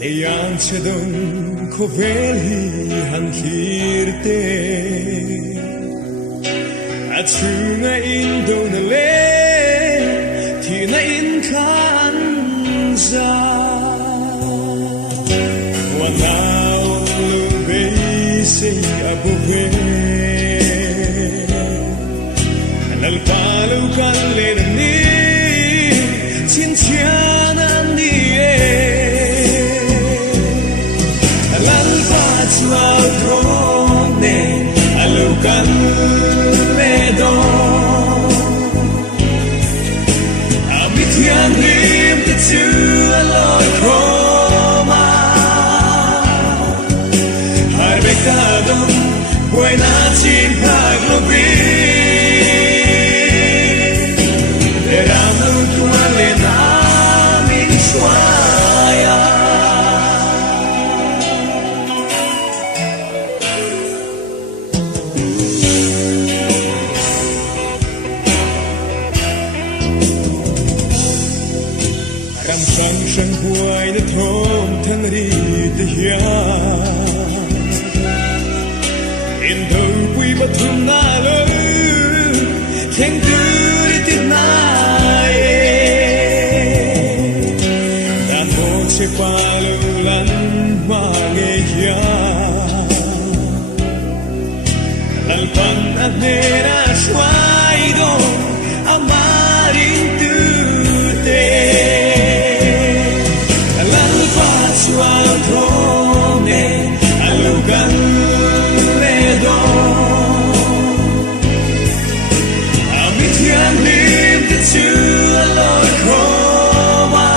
Leyanchedon kovelhi hankhirte Atsunga indonale tina inkanza Wanao lubese abuhe Lalpalo kallenani tintianani Altrone alukan medo Amit yang lim tu alor kroma Har bekado buena chin paglobi Deramu tualena min swaya Sang sang huay na thom thang ri te hiya In do pui ba thum na lo Kheng tu ri ti na Dan mo che pa lo lan ma nge hiya Lal pan at nera shwai do amarin tu te Altrone alukan medo Amit yang lim tu alor kroma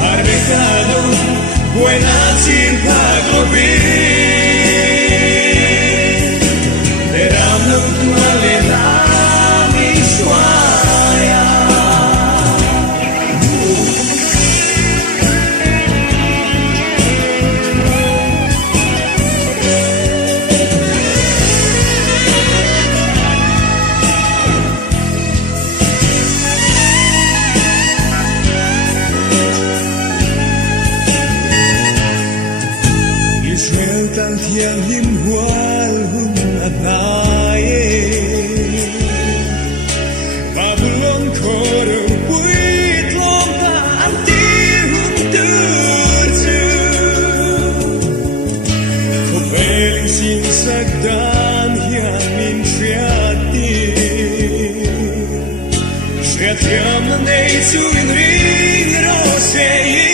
Har bekado buena chin paglobi Deram no tualena mi swaya Tan thiang him hual hun anaye Babylon koro buit long ta anti hun turzu Koveling sin sagdan hian min triati Shriat yam na nei zu in ring rosei